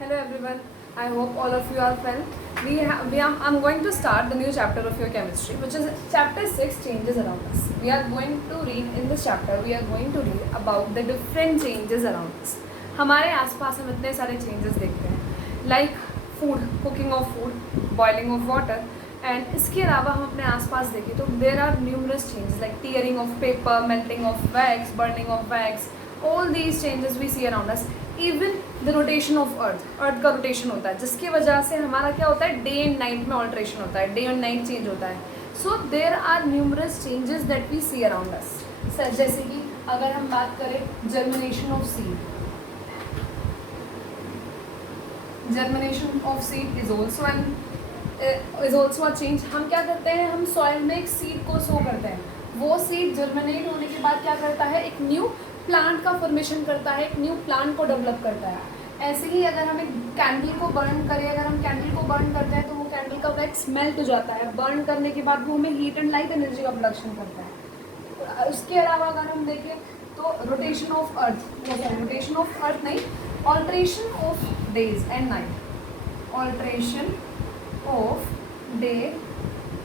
Hello everyone. I hope all of you are well. I'm going to start the new chapter of your chemistry, which is chapter 6, changes around us. We are going to read in this chapter. We are going to read about the different changes around us. हमारे आसपास हम इतने सारे changes देखते हैं, like food, cooking of food, boiling of water, and इसके अलावा हम अपने आसपास देखें तो there are numerous changes like tearing of paper, melting of wax, burning of wax. All these changes we see around us. Even the rotation of earth का rotation होता है, जिसकी वजह से हमारा क्या होता है, डे एंड नाइट में ऑल्ट्रेशन होता है, डे एंड नाइट चेंज होता है. So there are numerous changes that we see around us. जैसे कि अगर हम बात करें germination of seed, germination of seed is also a change. हम क्या करते हैं, हम सॉइल में एक सीड को सो करते हैं, वो सीड जर्मिनेट होने के बाद क्या करता है, एक न्यू प्लांट का फॉर्मेशन करता है, एक न्यू प्लांट को डेवलप करता है. ऐसे ही अगर हम एक कैंडल को बर्न करें, अगर हम कैंडल को बर्न करते हैं तो वो कैंडल का वैक्स मेल्ट हो जाता है. बर्न करने के बाद वो हमें हीट एंड लाइट एनर्जी का प्रोडक्शन करता है. उसके अलावा अगर हम देखें तो रोटेशन ऑफ अर्थ नहीं, alteration of days and night, alteration of day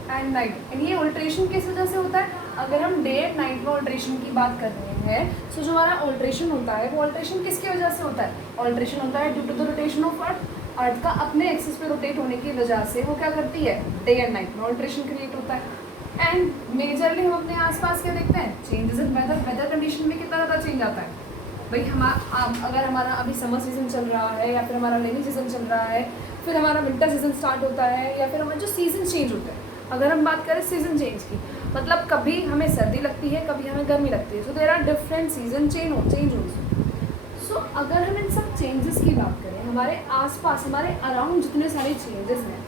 and night. And ये ऑल्ट्रेशन किस वजह से होता है, अगर हम डे एंड नाइट में ऑल्ट्रेशन की बात कर रहे हैं तो जो हमारा ऑल्ट्रेशन होता है वो ऑल्ट्रेशन किसकी वजह से होता है, ऑल्ट्रेशन होता है due to the rotation of earth का अपने एक्सिस पे रोटेट होने की वजह से वो क्या करती है, डे एंड नाइट में ऑल्ट्रेशन क्रिएट होता है. एंड मेजरली हम अपने आसपास क्या देखते हैं, चेंजेस इन वेदर कंडीशन में कितना ज़्यादा चेंज आता है. भाई अगर हमारा अभी समर सीजन चल रहा है या फिर हमारा रेनी सीजन चल रहा है, फिर हमारा विंटर सीजन स्टार्ट होता है, या फिर हमारे जो सीजन चेंज होते हैं. अगर हम बात करें सीजन चेंज की, मतलब कभी हमें सर्दी लगती है, कभी हमें गर्मी लगती है. So there are different season change also. So अगर हम इन सब चेंजेस की बात करें, हमारे आसपास हमारे अराउंड जितने सारे चेंजेस हैं,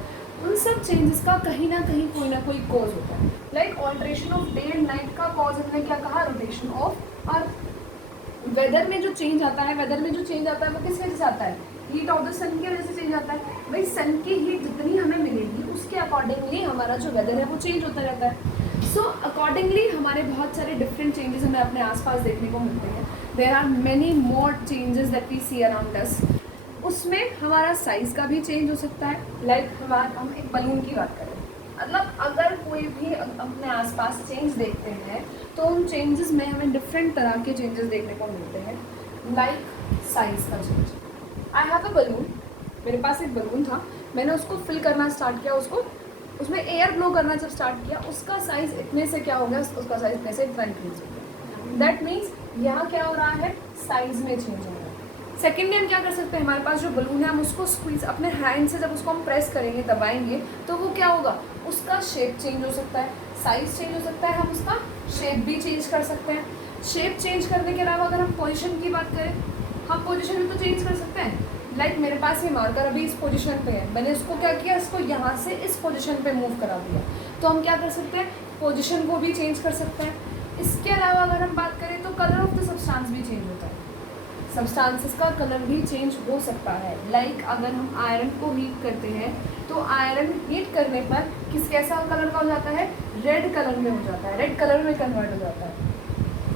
उन सब चेंजेस का कहीं ना कहीं कोई ना कोई कॉज होता है. Like alteration of day and night का कॉज हमने क्या कहा, रोटेशन ऑफ अर्थ. वेदर में जो चेंज आता है, वो किस वजह से आता है, हीट ऑफ द सन की वजह से चेंज आता है. भाई सन की हीट जितनी हमें मिलेगी उसके अकॉर्डिंगली हमारा जो वेदर है वो चेंज होता रहता है. सो अकॉर्डिंगली हमारे बहुत सारे डिफरेंट चेंजेस हमें अपने आसपास देखने को मिलते हैं. There are many more changes that we see around us. उसमें हमारा साइज़ का भी चेंज हो सकता है. लाइक हम एक बलून की बात करें, मतलब अगर कोई भी अपने आसपास चेंज देखते हैं तो उन चेंजेस में हमें डिफरेंट तरह के चेंजेस देखने को मिलते हैं. लाइक साइज़ का change. I have a balloon, मेरे पास एक बलून था, मैंने उसको फिल करना स्टार्ट किया, उसमें एयर ब्लो करना जब स्टार्ट किया, उसका साइज़ इतने से क्या हो गया, उसका साइज़ इतने से इतना इंक्रीज हो गया. दैट मीन्स यहाँ क्या हो रहा है, साइज़ में चेंज हो रहा है. सेकेंडली हम क्या कर सकते हैं, हमारे पास जो बलून है हम उसको स्क्वीज अपने हैंड से जब उसको हम प्रेस करेंगे, दबाएंगे, तो वो क्या होगा, उसका शेप चेंज हो सकता है, साइज़ चेंज हो सकता है, हम उसका शेप भी चेंज कर सकते हैं. शेप चेंज करने के अलावा अगर हम पोजिशन की बात करें, हम पोजिशन भी तो चेंज कर सकते हैं. लाइक मेरे पास ये मार्कर अभी इस पोजीशन पे है, मैंने इसको क्या किया, इसको यहाँ से इस पोजीशन पे मूव करा दिया, तो हम क्या कर सकते हैं, पोजीशन को भी चेंज कर सकते हैं. इसके अलावा अगर हम बात करें तो कलर ऑफ द सब्सटेंस भी चेंज होता है, सब्सटेंसेस का कलर भी चेंज हो सकता है. लाइक अगर हम आयरन को हीट करते हैं तो आयरन हीट करने पर कैसा कलर का हो जाता है, रेड कलर में हो जाता है, रेड कलर में कन्वर्ट हो जाता है.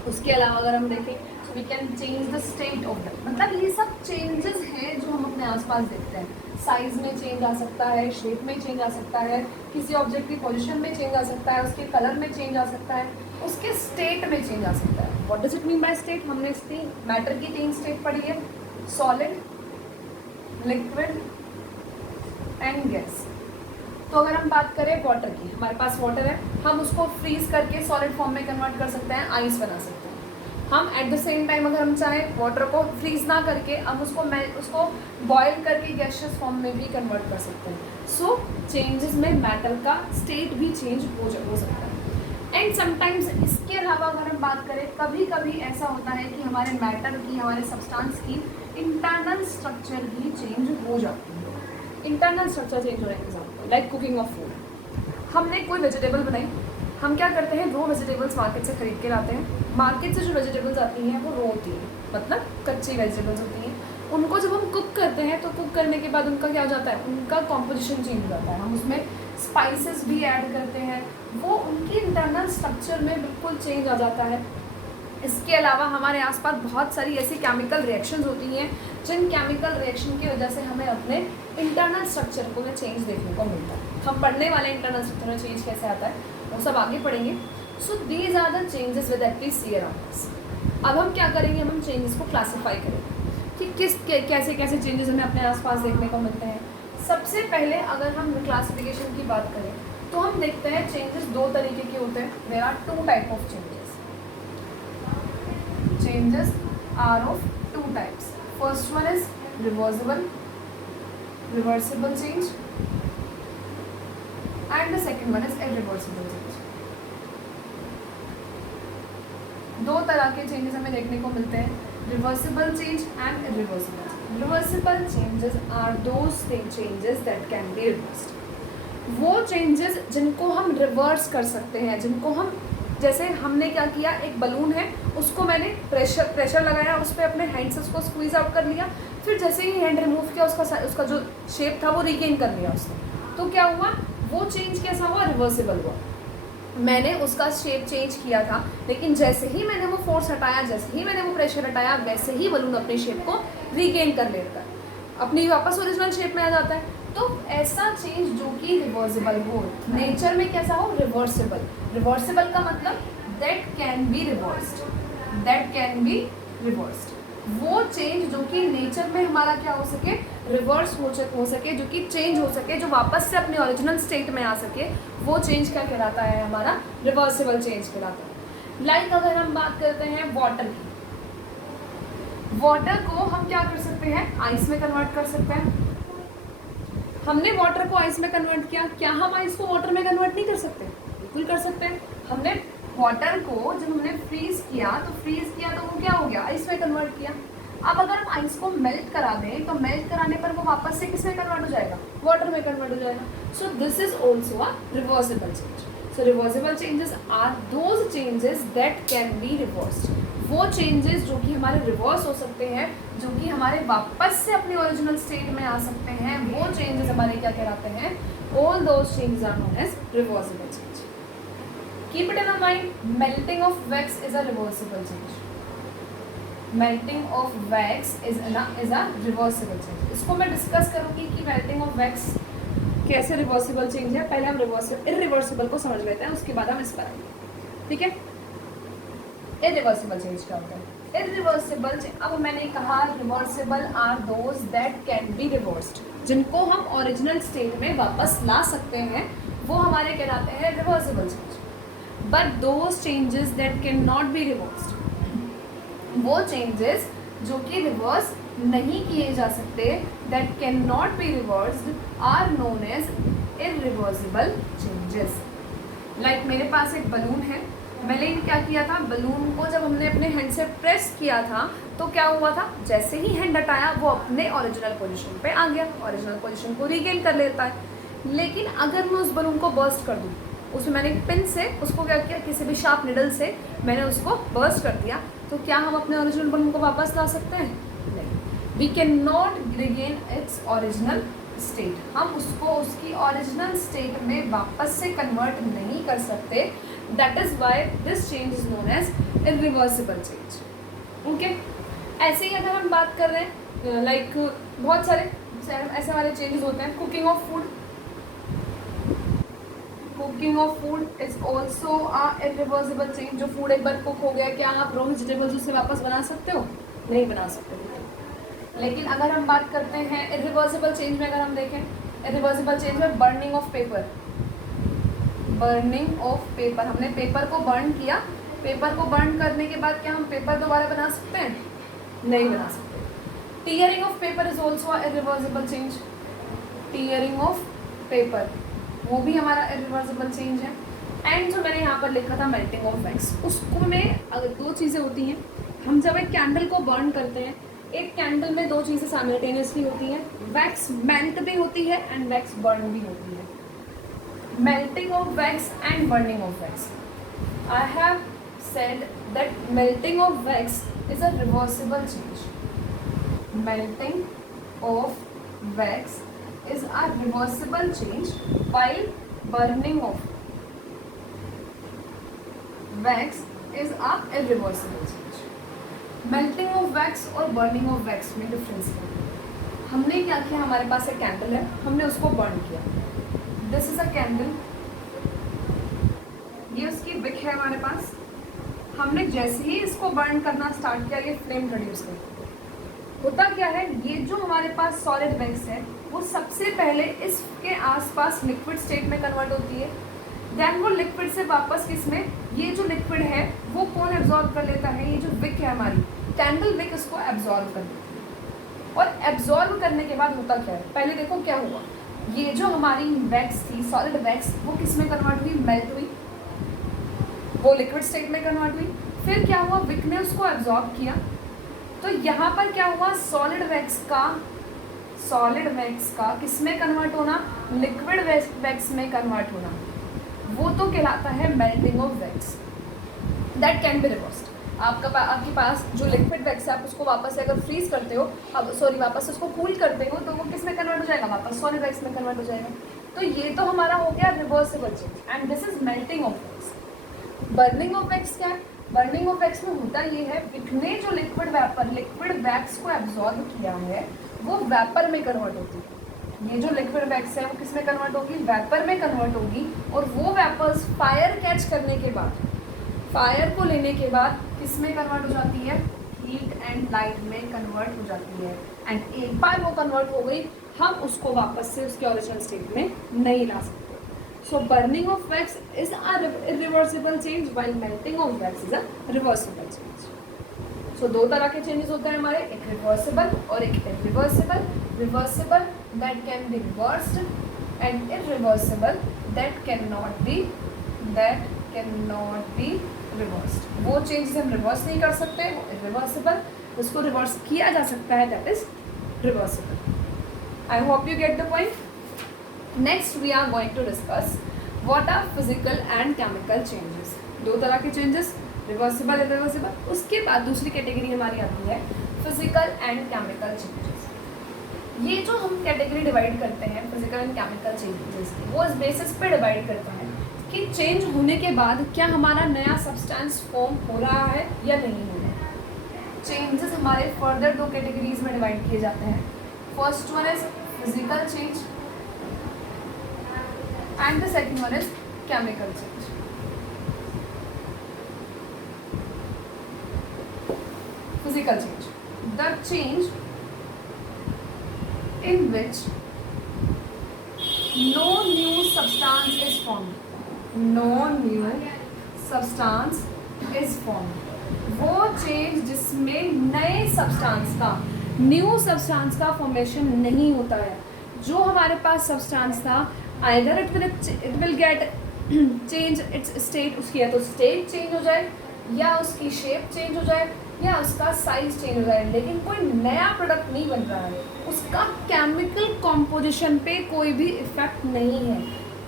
उसके अलावा अगर हम देखें तो we can change the state of the, मतलब ये सब चेंजेस हैं जो हम अपने आसपास देखते हैं. साइज़ में चेंज आ सकता है, शेप में चेंज आ सकता है, किसी ऑब्जेक्ट की पोजीशन में चेंज आ सकता है, उसके कलर में चेंज आ सकता है, उसके स्टेट में चेंज आ सकता है. What does it mean by state, हमने इसकी मैटर की 3 स्टेट पढ़ी है, सॉलिड, लिक्विड एंड गैस. तो अगर हम बात करें वाटर की, हमारे पास वाटर है, हम उसको फ्रीज करके सॉलिड फॉर्म में कन्वर्ट कर सकते हैं, आइस बना सकते हैं. हम एट द सेम टाइम अगर हम चाहें वाटर को फ्रीज ना करके हम उसको बॉयल करके गैसियस फॉर्म में भी कन्वर्ट कर सकते हैं. सो चेंजेस में मैटर का स्टेट भी चेंज हो सकता है. एंड समटाइम्स इसके अलावा अगर हम बात करें, कभी कभी ऐसा होता है कि हमारे मैटर की, हमारे सब्सटेंस की इंटरनल स्ट्रक्चर भी चेंज हो जाती है. इंटरनल स्ट्रक्चर चेंज होने के example like cooking of food. हमने कोई वेजिटेबल बनाई, हम क्या करते हैं, रो वेजिटेबल्स मार्केट से खरीद के लाते हैं. मार्केट से जो वेजिटेबल्स आती हैं वो रो होती हैं, मतलब कच्ची वेजिटेबल्स होती हैं. उनको जब हम कुक करते हैं तो कुक करने के बाद उनका क्या हो जाता है, उनका कॉम्पोजिशन चेंज हो जाता है. हम उसमें स्पाइसेस भी ऐड करते हैं, वो उनकी इंटरनल स्ट्रक्चर में बिल्कुल चेंज आ जाता है. इसके अलावा हमारे आसपास बहुत सारी ऐसी केमिकल रिएक्शंस होती हैं जिन केमिकल रिएक्शन की वजह से हमें अपने इंटरनल स्ट्रक्चर को में चेंज देखने को मिलता है। हम पढ़ने वाले इंटरनल स्ट्रक्चर में चेंज कैसे आता है वो सब आगे पढ़ेंगे। So these are the changes with that we see around us. अब हम क्या करेंगे, हम चेंजेस को क्लासीफाई करेंगे कि कैसे कैसे चेंजेस हमें अपने आसपास देखने को मिलते हैं। सबसे पहले अगर हम क्लासिफिकेशन की बात करें तो हम देखते हैं चेंजेस दो तरीके के होते हैं। There are two type of changes. Changes are of two types. First one is reversible change and the second one is irreversible change. दो तरह के चेंजेस हमें देखने को मिलते हैं, reversible change and irreversible. Reversible changes are those changes that can be reversed. वो चेंजेस जिनको हम रिवर्स कर सकते हैं, जिनको हम, जैसे हमने क्या किया, एक बलून है उसको मैंने प्रेशर लगाया, उस पर अपने हैंड से उसको स्क्वीज आउट कर लिया, फिर जैसे ही हैंड रिमूव किया उसका जो शेप था वो रिगेन कर लिया उसने, तो क्या हुआ, वो चेंज कैसा हुआ, रिवर्सिबल हुआ। मैंने उसका शेप चेंज किया था, लेकिन जैसे ही मैंने वो फोर्स हटाया, जैसे ही मैंने वो प्रेशर हटाया, वैसे ही बलून अपनी शेप को रिगेन कर लेता है, अपनी वापस ओरिजिनल शेप में आ जाता है। तो ऐसा चेंज जो कि रिवर्सिबल हो, नेचर में कैसा हो, रिवर्सिबल। रिवर्सिबल का मतलब that can be reversed, that can be reversed. वो चेंज जो कि नेचर में हमारा क्या हो सके, रिवर्स हो सके, जो कि चेंज हो सके, जो वापस से अपने ओरिजिनल स्टेट में आ सके, वो चेंज क्या कहलाता है, हमारा रिवर्सिबल चेंज कहलाता है। लाइक अगर हम बात करते हैं वाटर की, वाटर को हम क्या कर सकते हैं, आइस में कन्वर्ट कर सकते हैं। हमने वाटर को आइस में कन्वर्ट किया, क्या हम आइस को वाटर में कन्वर्ट नहीं कर सकते, बिल्कुल कर सकते हैं। हमने वाटर को जब हमने फ्रीज किया तो वो क्या हो गया, आइस में कन्वर्ट किया। अब अगर हम आइस को मेल्ट करा दें तो मेल्ट कराने पर वो वापस से किस में कन्वर्ट हो जाएगा, वाटर में कन्वर्ट हो जाएगा। So this is also a reversible change. So reversible changes are those changes that can be reversed. वो चेंजेस जो कि हमारे रिवर्स हो सकते हैं, जो कि हमारे वापस से अपने ओरिजिनल स्टेट में आ सकते हैं, वो चेंजेस हमारे क्या कहलाते हैं, all those changes are known as reversible change. Keep it in mind, melting of wax is a reversible change. Melting of wax is a reversible change. इसको मैं डिस्कस करूँगी कि melting of wax कैसे reversible change है। पहले हम irreversible को समझ लेते हैं, उसके बाद हम इस पर आएंगे, ठीक है। इरिवर्सिबल चेंज क्या होता है, इरिवर्सिबल चेंज, अब मैंने कहा reversible are those that can be reversed, जिनको हम ओरिजिनल स्टेट में वापस ला सकते हैं, वो हमारे कहलाते हैं reversible change. But those changes that can not be reversed, वो चेंजेस जो कि रिवर्स नहीं किए जा सकते, that can not be reversed, are known as irreversible changes. Like मेरे पास एक बलून है, मैंने क्या किया था, बलून को जब हमने अपने हैंड से प्रेस किया था तो क्या हुआ था, जैसे ही हैंड हटाया वो अपने ओरिजिनल पोजीशन पे आ गया, ओरिजिनल पोजीशन को रीगेन कर लेता है। लेकिन अगर मैं उस बलून को बर्स्ट कर दूँ, उसमें मैंने एक पिन से उसको क्या किया, किसी भी शार्प निडल से मैंने उसको बर्स्ट कर दिया, तो क्या हम अपने ओरिजिनल बलून को वापस ला सकते हैं, नहीं। We can not regain its original state, हम उसको उसकी ओरिजिनल स्टेट में वापस से कन्वर्ट नहीं कर सकते। That is why this change is known as irreversible change. Okay, ऐसे ही अगर हम बात कर रहे हैं, लाइक बहुत सारे ऐसे वाले चेंजेस होते हैं। Cooking of food, cooking of food is also a irreversible change. जो फूड एक बार कुक हो गया, क्या आप रॉ वेजिटेबल्स उसे वापस बना सकते हो, नहीं बना सकते। लेकिन अगर हम बात करते हैं इरिवर्सिबल चेंज में, अगर हम देखें इरिवर्सिबल चेंज में burning of paper, burning of paper, हमने पेपर को बर्न किया, पेपर को बर्न करने के बाद क्या हम पेपर दोबारा बना सकते हैं, नहीं बना सकते। Tearing of paper is also a irreversible change, tearing of paper वो भी हमारा इरिवर्सिबल चेंज है। एंड जो मैंने यहाँ पर लिखा था मेल्टिंग ऑफ वैक्स, उसको में अगर दो चीज़ें होती हैं, हम जब एक कैंडल को बर्न करते हैं, एक कैंडल में दो चीज़ें साइमल्टेनियसली होती हैं, वैक्स मेल्ट भी होती है एंड वैक्स बर्न भी होती है। Melting of wax and burning of wax, I have said that melting of wax is a reversible change. Melting of wax is a reversible change, while burning of wax is a irreversible change. Melting of wax और burning of wax में difference है। हमने क्या किया, हमारे पास एक candle है, हमने उसको बर्न किया। दिस इज अ कैंडल, ये उसकी विक है हमारे पास। हमने जैसे ही इसको बर्न करना स्टार्ट किया, ये फ्लेम प्रोड्यूस कर। होता क्या है, ये जो हमारे पास सॉलिड वैक्स है वो सबसे पहले इसके आसपास लिक्विड स्टेट में कन्वर्ट होती है। देन वो लिक्विड से वापस किसमें, ये जो लिक्विड है वो कौन एब्जॉर्ब कर लेता है, ये जो विक है हमारी कैंडल विक, इसको एब्जॉर्ब कर लेती है। और एब्जॉर्ब करने के बाद होता क्या है, पहले देखो क्या हुआ, ये जो हमारी वैक्स थी सॉलिड वैक्स, वो किस में कन्वर्ट हुई, मेल्ट हुई, वो लिक्विड स्टेट में कन्वर्ट हुई। फिर क्या हुआ, विक ने उसको एब्जॉर्ब किया। तो यहाँ पर क्या हुआ, सॉलिड वैक्स का किस में कन्वर्ट होना, लिक्विड वैक्स में कन्वर्ट होना, वो तो कहलाता है melting of wax. That can be reversed. आपके पास जो लिक्विड वैक्स है, आप उसको वापस से अगर फ्रीज करते हो, वापस उसको कूल करते हो, तो वो किस में कन्वर्ट हो जाएगा, वापस सॉलिड वैक्स में कन्वर्ट हो जाएगा। तो ये तो हमारा हो गया reversible change, and this is melting of wax. Burning of wax क्या है, बर्निंग ऑफ वैक्स में होता ये है, विक ने जो लिक्विड वैक्स को एब्जॉर्ब किया है वो वेपर में कन्वर्ट होती है। ये जो लिक्विड वैक्स है वो किस में कन्वर्ट होगी, वेपर में कन्वर्ट होगी। और वो वेपर्स फायर कैच करने के बाद, फायर को लेने के बाद किस में कन्वर्ट हो जाती है, हीट एंड लाइट में कन्वर्ट हो जाती है। एंड एक बार वो कन्वर्ट हो गई, हम उसको वापस से उसके ओरिजिनल स्टेट में नहीं ला सकते। So burning of wax is a irreversible change, while melting of wax is a reversible change. So दो तरह के चेंजेस होते हैं हमारे, एक रिवर्सिबल और एक irreversible. Reversible that can be reversed, and irreversible that cannot be reversed. वो चेंजेस हम रिवर्स नहीं कर सकते, वो इरिवर्सिबल। उसको रिवर्स किया जा सकता है, that is reversible. I hope you get the point. Next we are going to discuss what are physical and chemical changes. दो तरह के changes, reversible, irreversible. उसके बाद दूसरी कैटेगरी हमारी आती है physical and chemical changes. ये जो हम कैटेगरी डिवाइड करते हैं physical and chemical changes की, वो इस बेसिस पे डिवाइड करते हैं कि चेंज होने के बाद क्या हमारा नया सब्सटेंस फॉर्म हो रहा है या नहीं हो रहा है। चेंजेस हमारे फर्दर दो कैटेगरीज में डिवाइड किए जाते हैं। First one is physical change and the second one is chemical change. Physical change, the change in which no new substance is formed. No new substance is formed. वो change जिसमें नए substance का, new substance का formation नहीं होता है। जो हमारे पास सब्सटेंस था, either it will get change its state, उसकी या तो स्टेट चेंज हो जाए, या उसकी शेप चेंज हो जाए, या उसका साइज चेंज हो जाए, लेकिन कोई नया प्रोडक्ट नहीं बन रहा है। उसका केमिकल कॉम्पोजिशन पे कोई भी इफेक्ट नहीं है।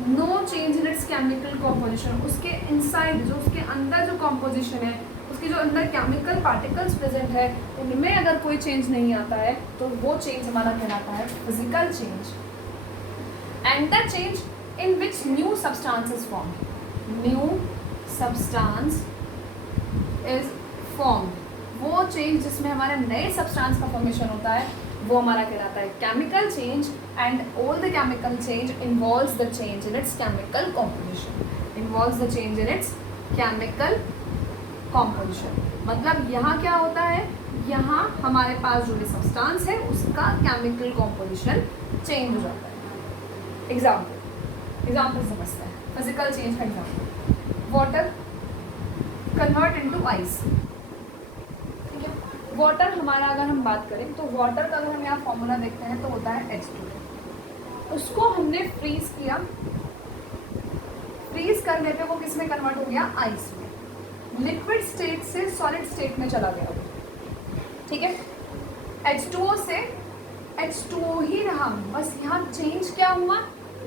No change in its chemical composition. उसके इनसाइड, जो उसके अंदर जो कॉम्पोजिशन है, उसके जो अंदर केमिकल पार्टिकल्स प्रेजेंट है, उनमें अगर कोई चेंज नहीं आता है तो वो चेंज हमारा कहलाता है physical change. And the change in which new substance is formed. New substance is formed. वो चेंज जिसमें हमारे नए सब्सटेंस का फॉर्मेशन होता है, वो हमारा कहलाता है chemical change. And all the chemical change involves the change in its chemical composition. Involves the change in its chemical composition. मतलब यहाँ क्या होता है, यहाँ हमारे पास जो भी सब्सटेंस है उसका केमिकल कॉम्पोजिशन चेंज हो जाता है। एग्जाम्पल समझते हैं फिजिकल चेंज का example. Water convert into ice. ठीक है, वाटर हमारा अगर हम बात करें तो वाटर का अगर हम यहाँ फॉर्मूला देखते हैं तो होता है H2। उसको हमने फ्रीज किया, फ्रीज करने पे वो किस में कन्वर्ट हो गया, आइस में। लिक्विड स्टेट से सॉलिड स्टेट में चला गया। ठीक है, H2O से H2O ही रहा, बस यहाँ चेंज क्या हुआ,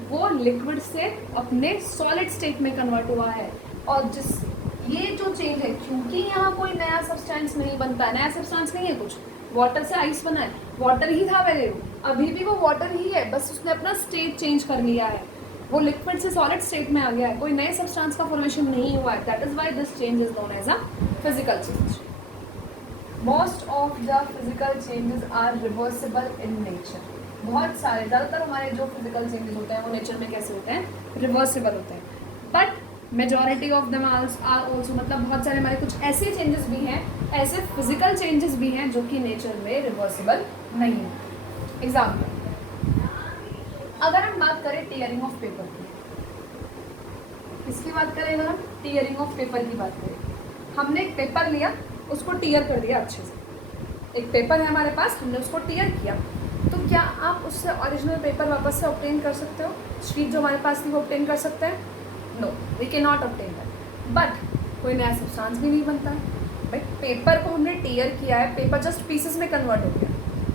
वो लिक्विड से अपने सॉलिड स्टेट में कन्वर्ट हुआ है। और ये जो चेंज है, क्योंकि यहाँ कोई नया सब्सटेंस नहीं बनता है, नया सब्सटेंस नहीं है कुछ, वाटर से आइस बना है, वाटर ही था पहले, अभी भी वो वाटर ही है, बस उसने अपना स्टेट चेंज कर लिया है, वो लिक्विड से सॉलिड स्टेट में आ गया है, कोई नए सब्सटेंस का फॉर्मेशन नहीं हुआ है। That is why this change is known as a physical change. Most of the physical changes are reversible in nature. बहुत सारे, ज़्यादातर हमारे जो फिजिकल चेंजेस होते हैं वो नेचर में कैसे होते हैं, रिवर्सिबल होते हैं। But majority of them are also, मतलब बहुत सारे हमारे कुछ ऐसे चेंजेस भी हैं, ऐसे फिजिकल चेंजेस भी हैं जो कि नेचर में रिवर्सिबल नहीं है। एग्जाम्पल, अगर हम बात करें टीयरिंग ऑफ पेपर की, किसकी बात करें, अगर हम टीयरिंग ऑफ पेपर की बात करें, हमने एक पेपर लिया, उसको टीयर कर दिया अच्छे से। एक पेपर है हमारे पास, हमने उसको टीयर किया, तो क्या आप उससे ओरिजिनल पेपर वापस से ऑब्टेन कर सकते हो? शीट जो हमारे पास थी वो ऑब्टेन कर सकते हैं? No, we can not obtain that. But कोई नया सब्सटेंस भी नहीं बनता है। भाई पेपर को हमने टीयर किया है, पेपर जस्ट पीसेस में कन्वर्ट हो गया,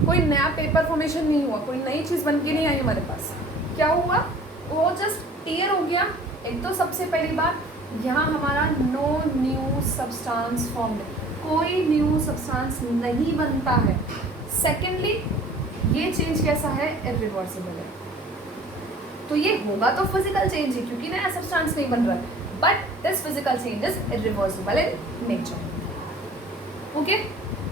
कोई नया पेपर फॉर्मेशन नहीं हुआ, कोई नई चीज़ बन के नहीं आई हमारे पास। क्या हुआ? वो जस्ट टीयर हो गया। एक तो सबसे पहली बात, यहाँ हमारा नो न्यू सब्सटेंस फॉर्म, कोई न्यू सब्सटेंस नहीं बनता है। सेकेंडली, ये चेंज कैसा है, इरिवर्सिबल है। तो ये होगा तो फिजिकल चेंज ही, क्योंकि नया सब्सटेंस नहीं बन रहा है। But this physical change is irreversible in nature. Okay,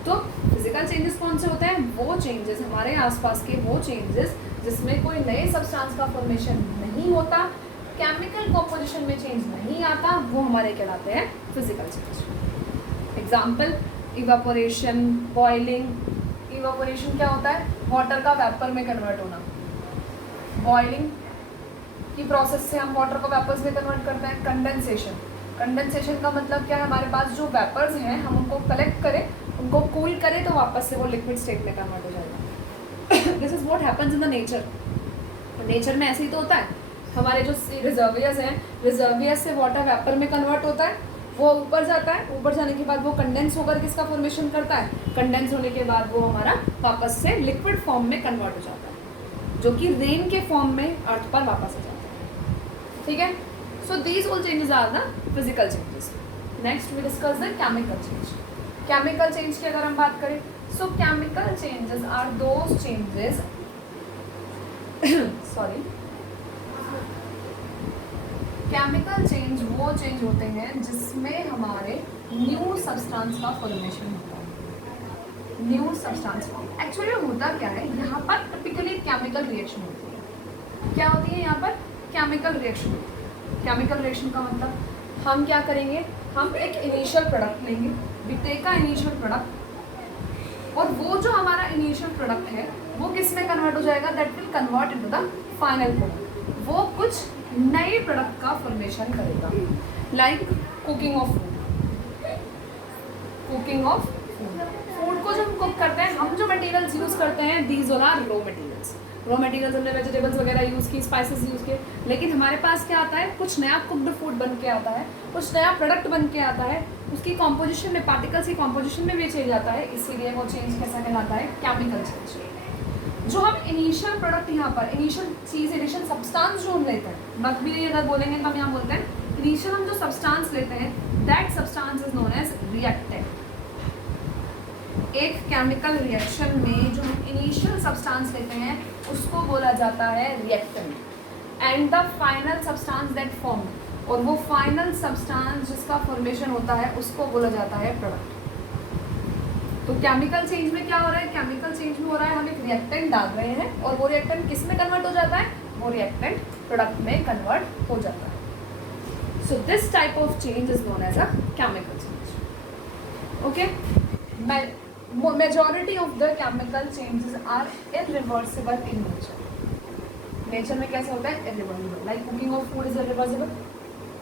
तो फिजिकल चेंजेस कौन से होते हैं? वो चेंजेस, हमारे आसपास के वो चेंजेस जिसमें कोई नए सब्सटेंस का फॉर्मेशन नहीं होता, केमिकल कॉम्पोजिशन में चेंज नहीं आता, वो हमारे कहलाते हैं physical change. Example, evaporation, boiling. Evaporation क्या होता है? वाटर का वेपर में कन्वर्ट होना। बॉइलिंग की प्रोसेस से हम वाटर को वेपर्स में कन्वर्ट करते हैं। कंडेंसेशन, कंडेंसेशन का मतलब क्या है? हमारे पास जो वेपर्स हैं हम उनको कलेक्ट करें, उनको कूल करें तो वापस से वो लिक्विड स्टेट में कन्वर्ट हो जाएगा। This is what happens in the nature. Nature में ऐसे ही तो होता है। हमारे जो रिजर्वियर्स हैं, रिजर्वियर्स से वाटर वेपर में कन्वर्ट होता है, वो ऊपर जाता है, ऊपर जाने के बाद वो कंडेंस होकर किसका फॉर्मेशन करता है? कंडेंस होने के बाद वो हमारा वापस से लिक्विड फॉर्म में कन्वर्ट हो जाता है, जो कि रेन के फॉर्म में अर्थ पर वापस आ जाता है। ठीक है, so these all changes are the physical changes. Next we discuss the chemical change. Chemical change की अगर हम बात करें, so chemical changes are those changes sorry, chemical change वो चेंज होते हैं जिसमें हमारे न्यू सब्सटेंस का फॉर्मेशन होता है। न्यू सब्सटेंस एक्चुअली होता क्या है, यहाँ पर टिपिकली केमिकल रिएक्शन होती है। क्या होती है यहाँ पर? केमिकल रिएक्शन होती है। केमिकल रिएक्शन का मतलब, हम क्या करेंगे, हम एक इनिशियल प्रोडक्ट लेंगे, विक्टे का इनिशियल प्रोडक्ट, और वो जो हमारा इनिशियल प्रोडक्ट है वो किस में कन्वर्ट हो जाएगा? That will convert into the final product. वो कुछ नए प्रोडक्ट का फॉर्मेशन करेगा, like cooking of food. Cooking of food को जब हम कुक करते हैं, हम जो मटेरियल्स यूज़ करते हैं, these all are raw materials. Raw materials हमने वेजिटेबल्स वगैरह यूज़ की, स्पाइसेस यूज़ किए, लेकिन हमारे पास क्या आता है? कुछ नया कुक्ड फूड बन के आता है, कुछ नया प्रोडक्ट बन के आता है, उसकी कॉम्पोजिशन में, पार्टिकल्स की कॉम्पोजिशन में भी चेंज आता है, इसीलिए वो चेंज कैसा कहलाता है? Chemical change. जो हम इनिशियल प्रोडक्ट यहाँ पर, इनिशियल चीज़, इनिशियल सब्सटेंस जो हम लेते हैं, बात भी नहीं अगर बोलेंगे तो हम यहाँ बोलते हैं इनिशियल हम जो सब्सटेंस लेते हैं, that substance is known as reactant. एक केमिकल रिएक्शन में जो हम इनिशियल सब्सटेंस लेते हैं उसको बोला जाता है reactant, and the final substance that form, और वो फाइनल सब्सटेंस जिसका फॉर्मेशन होता है उसको बोला जाता है प्रोडक्ट। तो केमिकल चेंज में क्या हो रहा है? केमिकल चेंज में हो रहा है हम एक रिएक्टेंट डाल रहे हैं, और वो रिएक्टेंट किस में कन्वर्ट हो जाता है? वो रिएक्टेंट प्रोडक्ट में कन्वर्ट हो जाता है। So this type of change is known as a chemical change. Okay, majority of the chemical changes are irreversible in nature. Nature में कैसे होता है? Irreversible. Like cooking of food is irreversible.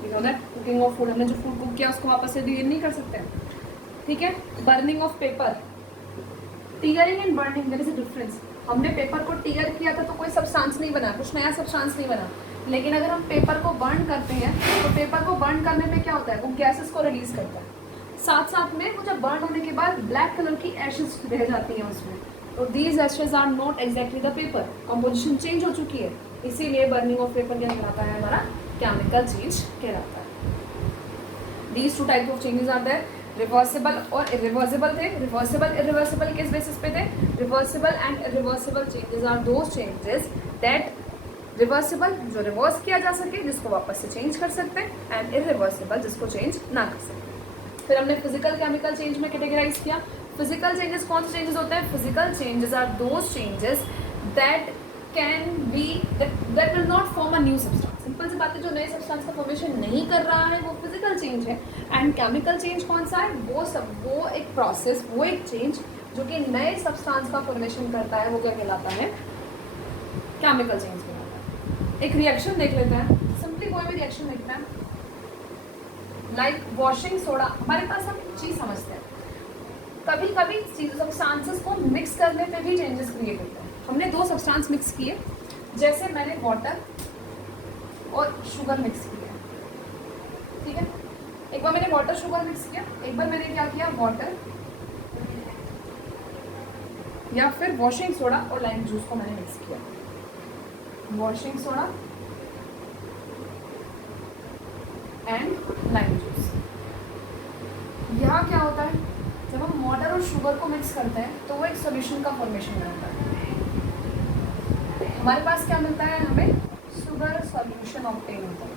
You know that cooking of food, हमने जो food cook किया उसको वापस से डिलीट नहीं कर सकते। ठीक है, burning of paper, tearing and burning, there is a difference. हमने पेपर को टीयर किया था तो कोई सब्सटेंस नहीं बना, कुछ नया सब्सटेंस नहीं बना, लेकिन अगर हम पेपर को बर्न करते हैं तो पेपर को बर्न करने में क्या होता है? वो गैसेस को रिलीज करता है, साथ साथ में वो जब बर्न होने के बाद ब्लैक कलर की एशेस रह जाती हैं उसमें, तो these ashes are not exactly the paper, composition change हो चुकी है, इसीलिए बर्निंग ऑफ पेपर क्या कहलाता है? हमारा केमिकल चेंज कहलाता है। These two type of changes are there, reversible और इरिवर्सिबल थे। रिवर्सिबल इरिवर्सिबल किस बेसिस पे थे? Reversible and irreversible changes are those changes that, reversible जो रिवर्स किया जा सके, जिसको वापस से चेंज कर सकते हैं, एंड इरिवर्सिबल जिसको चेंज ना कर सकते। फिर हमने फिजिकल केमिकल चेंज में कैटेगराइज किया। फिजिकल चेंजेस कौन से चेंजेस होते हैं? Physical changes are those changes that can be that will not form a new substance. Simple सी बात है, जो नए सब्सटेंस का फॉर्मेशन नहीं कर रहा है वो फिजिकल चेंज है। एंड केमिकल चेंज कौन सा है? वो एक प्रोसेस, वो एक चेंज जो कि नए सब्सटेंस का फॉर्मेशन करता है, वो क्या कहलाता है? केमिकल चेंज कहलाता है। एक रिएक्शन देख लेते हैं, सिंपली कोई भी रिएक्शन देखते हैं, लाइक वॉशिंग सोडा। हमारे पास हम एक चीज़ समझते हैं, कभी कभी सब्सटेंसेस को मिक्स करने पे भी चेंजेस क्रिएट होते हैं। हमने दो सब्सटेंस मिक्स किए, जैसे मैंने वाटर और शुगर मिक्स किया, ठीक है। एक बार मैंने वाटर शुगर मिक्स किया, एक बार मैंने क्या किया, वाटर या फिर वॉशिंग सोडा और लाइम जूस को मैंने मिक्स किया। Washing soda and lime juice. यहाँ क्या होता है, जब हम वाटर और शुगर को मिक्स करते हैं तो वो एक सॉल्यूशन का फॉर्मेशन करता है। हमारे पास क्या मिलता है, हमें शुगर सॉल्यूशन ऑब्टेन होता है।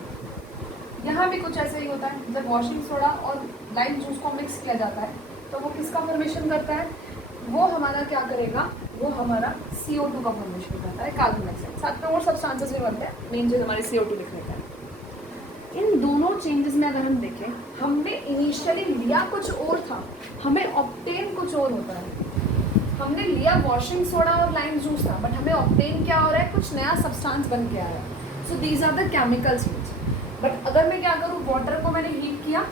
यहाँ भी कुछ ऐसा ही होता है, जब वॉशिंग सोडा और लाइम जूस को मिक्स किया जाता है तो वो किसका फॉर्मेशन करता है? वो हमारा क्या करेगा, वो हमारा CO2 का फॉर्मेशन करता है, कार्बन डाइऑक्साइड। साथ में और सब्सटेंसेस भी बनते हैं, मेन चीज़ हमारी CO2 लिख लेता है। इन दोनों चेंजेस में अगर हम देखें, हमने इनिशियली लिया कुछ और था, हमें ऑब्टेन कुछ और होता है। हमने लिया वॉशिंग सोडा और लाइम जूस था, बट हमें ऑब्टेन क्या हो रहा है, कुछ नया सब्सटेंस बन के आ रहा है। So these are the chemical change. But अगर मैं क्या करूँ, वाटर को मैंने हीट किया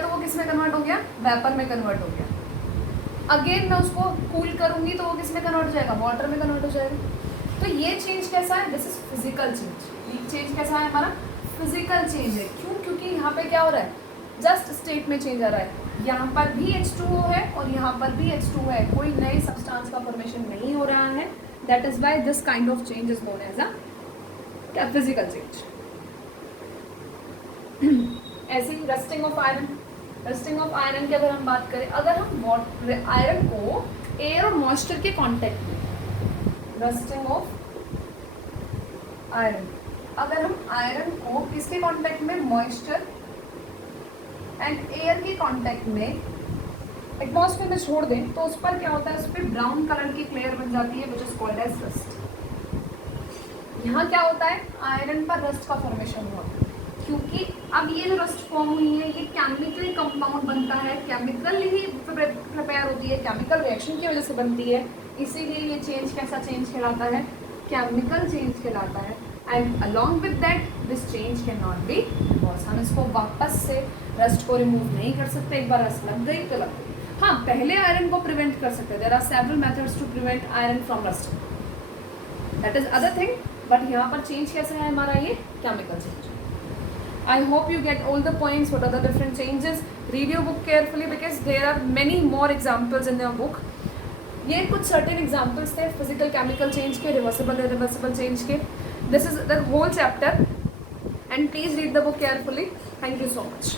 तो वो किस में कन्वर्ट हो गया? वेपर में कन्वर्ट हो गया। अगेन मैं उसको कूल करूँगी तो वो किस में कन्वर्ट हो जाएगा? वाटर में कन्वर्ट हो जाएगा। तो ये चेंज कैसा है? This is physical change. ये चेंज कैसा है हमारा? फिजिकल चेंज है। क्यों? क्योंकि यहाँ पे क्या हो रहा है, जस्ट स्टेट में चेंज आ रहा है। यहाँ पर भी H2O है और यहाँ पर भी H2O है, कोई नए सब्सटेंस का फॉर्मेशन नहीं हो रहा है। That is why this kind of change is known as a physical change. ऐसे ही rusting of iron. Rusting of iron की अगर हम बात करें, अगर हम आयरन को एयर और मॉइस्चर के कांटेक्ट में, रस्टिंग ऑफ आयरन, अगर हम आयरन को किसके कांटेक्ट में, मॉइस्चर एंड एयर के कांटेक्ट में एटमॉस्फेयर में छोड़ दें तो उस पर क्या होता है, उस पर ब्राउन कलर की लेयर बन जाती है, which is called as rust. यहाँ क्या होता है, आयरन पर रस्ट का फॉर्मेशन हुआ, क्योंकि अब ये जो रस्ट फॉर्म हुई है ये केमिकल कंपाउंड बनता है, केमिकल ही प्रिपेयर होती है, केमिकल रिएक्शन की वजह से बनती है, इसीलिए ये चेंज कैसा चेंज कहलाता है, केमिकल चेंज कहलाता है। And along with that this change can not be reverse. हम इसको वापस से रस्ट को रिमूव नहीं कर सकते, एक बार रस्ट लग गई तो लग गई। हाँ, पहले आयरन को प्रिवेंट कर सकते हैं, there are several methods to prevent iron from rust, that is other thing. But यहाँ पर चेंज कैसा है हमारा, ये chemical change. I hope you get all the points, what are the different changes. Read your book carefully because there are many more examples in your book. ये कुछ certain examples थे physical chemical change के, reversible irreversible change के. This is the whole chapter and please read the book carefully. Thank you so much.